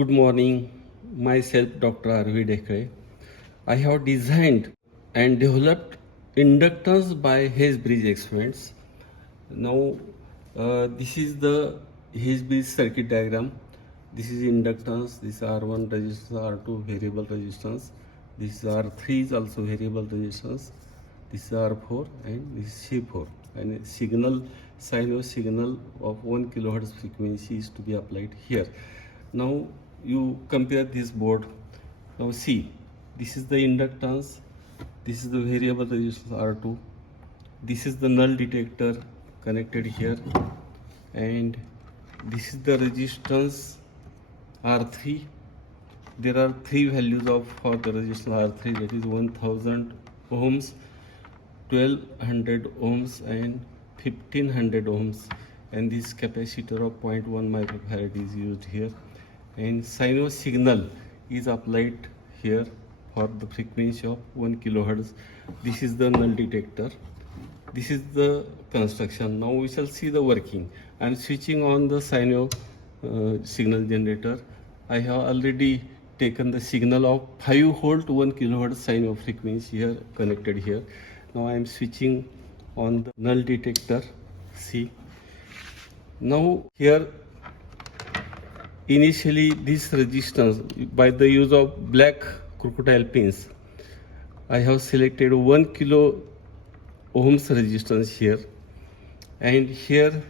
Good morning, myself Dr. R.V. Dhekale. I have designed and developed inductance by Hayes bridge experiments. Now, this is the Hayes bridge circuit diagram. This is inductance, this R1 resistance, R2 variable resistance, this R3 is also variable resistance, this is R4 and this is C4. And signal, sine wave signal of 1 kilohertz frequency is to be applied here. Now you compare this board. Now see, this is the inductance, this is the variable resistance R2, this is the null detector connected here, and this is the resistance R3. There are three values for the resistance R3, that is 1000 ohms, 1200 ohms and 1500 ohms, and this capacitor of 0.1 microfarad is used here, and sine wave signal is applied here for the frequency of 1 kilohertz. This is the null detector. This is the construction. Now we shall see the working. I am switching on the sine wave signal generator. I have already taken the signal of 5 volt 1 kilohertz sine wave frequency here connected here. Now I am switching on the null detector. See, now here initially this resistance, by the use of black crocodile pins, I have selected 1 kilo ohms resistance here, and here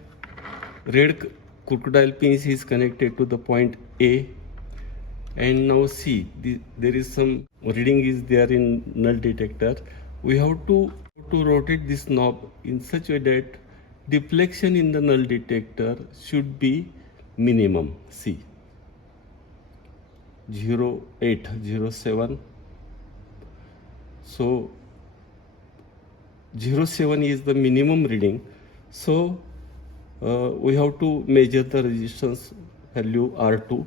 red crocodile pins is connected to the point A, and now see there is some reading is there in null detector. We have to rotate this knob in such a way that deflection in the null detector should be minimum. See, 0807. So 07 is the minimum reading. So we have to measure the resistance value R2.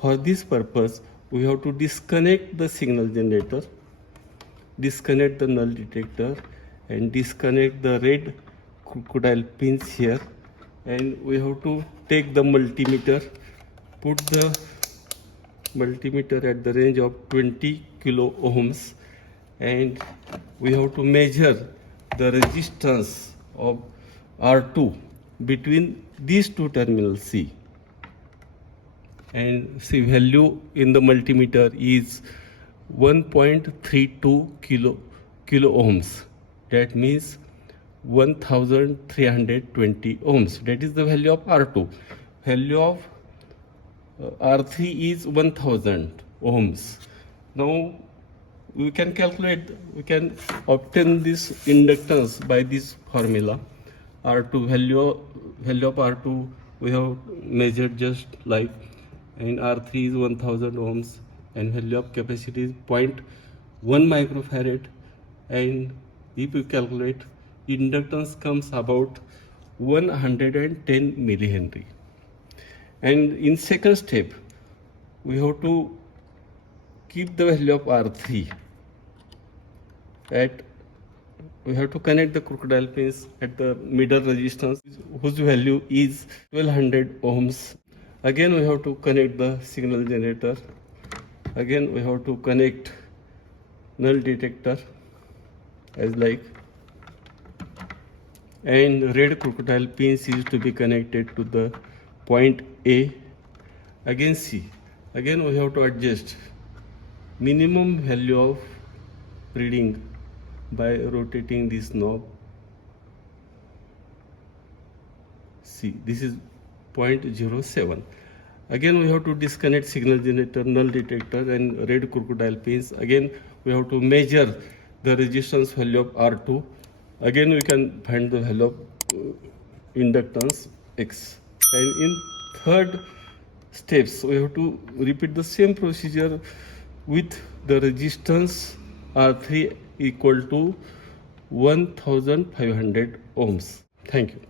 For this purpose, we have to disconnect the signal generator, disconnect the null detector, and disconnect the red crocodile pins here, and we have to take the multimeter, put the multimeter at the range of 20 kilo ohms, and we have to measure the resistance of R2 between these two terminals. C, and see value in the multimeter is 1.32 kilo ohms. That means 1320 ohms. That is the value of R2. Value of R3 is 1000 ohms. Now we can calculate, we can obtain this inductance by this formula. R2 value of R2 we have measured just like, and R3 is 1000 ohms, and value of capacity is 0.1 microfarad, and if you calculate, inductance comes about 110 millihenry. And in second step, we have to keep the value of R3 at, we have to connect the crocodile pins at the middle resistance whose value is 1200 ohms. Again we have to connect the signal generator. Again we have to connect null detector as like, and red crocodile pins is to be connected to the point A. Again see, again we have to adjust minimum value of reading by rotating this knob. See, this is 0.07. Again we have to disconnect signal generator, null detector, and red crocodile pins. Again we have to measure the resistance value of R2. Again we can find the value of inductance X. And in third steps we have to repeat the same procedure with the resistance R3 equal to 1500 ohms. Thank you.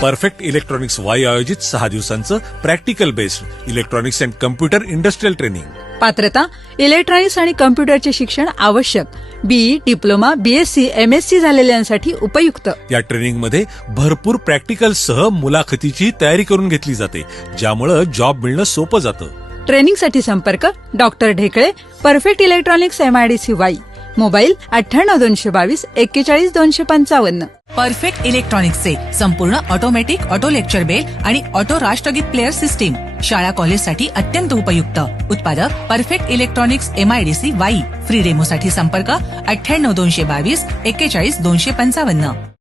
Perfect electronics Wai आयोजित 6 दिवसांचं practical based electronics and computer industrial training. पात्रता electronics आणि कम्प्युटरचे शिक्षण आवश्यक. BE, diploma, BSc, MSc झालेल्यांसाठी उपयुक्त. या ट्रेनिंगमध्ये भरपूर प्रॅक्टिकल सह मुलाखतीची तयारी करून घेतली जाते, ज्यामुळे जॉब मिळणं सोपं जातं. ट्रेनिंगसाठी संपर्क doctor Dhekale, perfect electronics MIDC Wai. Mobile 98 222 41 255. Perfect इलेक्ट्रॉनिक्सचे संपूर्ण ऑटोमॅटिक ऑटो लेक्चर बेल आणि ऑटो राष्ट्रगीत प्लेअर सिस्टीम शाळा कॉलेजसाठी अत्यंत उपयुक्त. उत्पादक perfect electronics MIDC Wai. Free डेमोसाठी संपर्क 98 222 41 255.